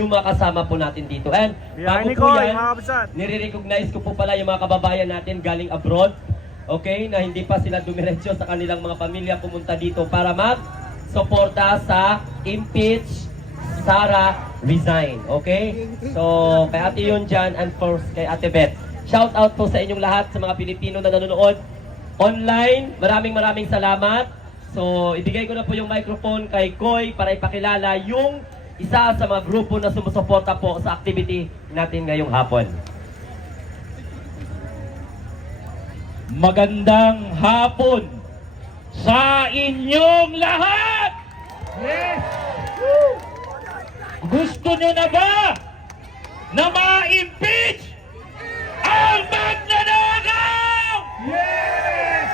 yung mga kasama po natin dito. And bago po yan, nire-recognize ko po pala yung mga kababayan natin galing abroad, okay, na hindi pa sila dumiretso sa kanilang mga pamilya pumunta dito para mag-suporta sa impeach Sara resign, okay? So, kay Ate Yun dyan and first kay Ate Beth. Shout out po sa inyong lahat sa mga Pilipino na nanonood online. Maraming salamat. So, ibigay ko na po yung microphone kay Koy para ipakilala yung isa sa mga grupo na sumusuporta po sa activity natin ngayong hapon. Magandang hapon sa inyong lahat! Yes! Gusto nyo na ba na ma-impeach ang magnanakaw? Yes!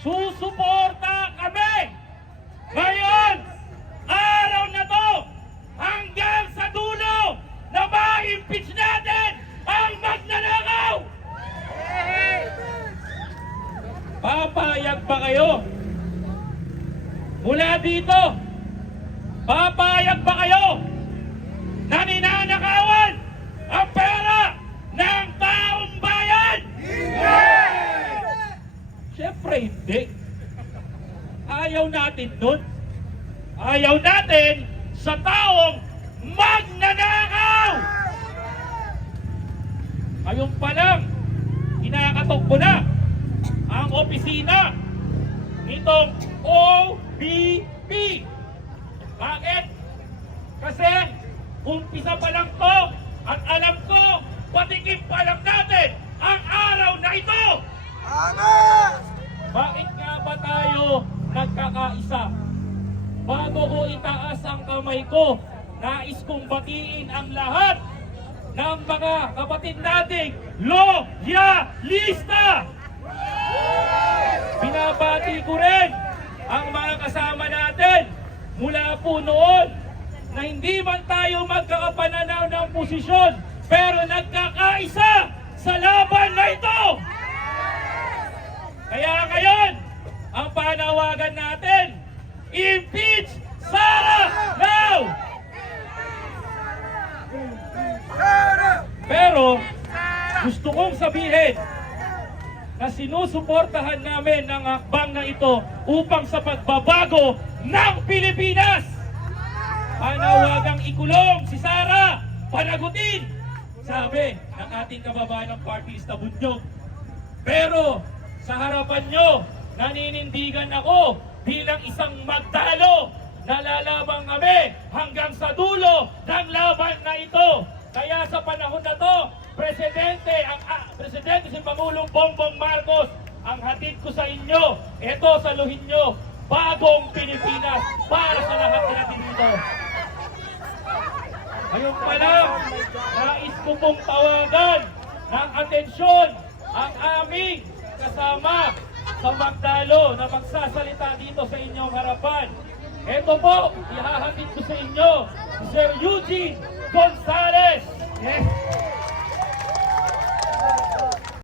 Susuporta kami ngayon, araw na to, hanggang sa dulo na ma-impeach natin ang magnanakaw! Papayag ba kayo? Mula dito, papayag ba kayo na ninanakawan ang pera ng taong bayan? Siyempre hindi. Ayaw natin nun. Ayaw natin sa taong magnanakaw! Ngayon pa lang, kinakatok ko na ang opisina nitong OBP. Bakit? Kasi umpisa pa lang to at alam ko, patikim pa lang natin ang araw na ito. Bakit nga ba tayo nagkakaisa? Bago ko itaas ang kamay ko, nais kong batiin ang lahat ng mga kapatid nating loyalista. Binabati ko rin ang mga kasama natin mula po noon na hindi man tayo magkakapananaw ng posisyon pero nagkakaisa sa laban na ito. Kaya ngayon, ang panawagan natin, impeach Sara now! Pero gusto kong sabihin na sinusuportahan namin ang hakbang na ito upang sa pagbabago ng Pilipinas. Panawagang ikulong si Sara, panagutin, sabi ng ating kababayan ng Party Lista Bunyog. Pero sa harapan nyo, naninindigan ako bilang isang magtalo na lalaban kami hanggang sa dulo ng laban na ito. Kaya sa panahon na to, Presidente si Pangulong Bongbong Marcos, ang hatid ko sa inyo, ito saluhin nyo, bagong Pilipinas para sa lahat na natin dito. Ngayon pa lang, nais ko pong tawagan ng atensyon ang aming kasama sa magdalo na magsasalita dito sa inyong harapan. Ito po, ihahatid ko sa inyo si Sir Eugene Gonzales. Yes.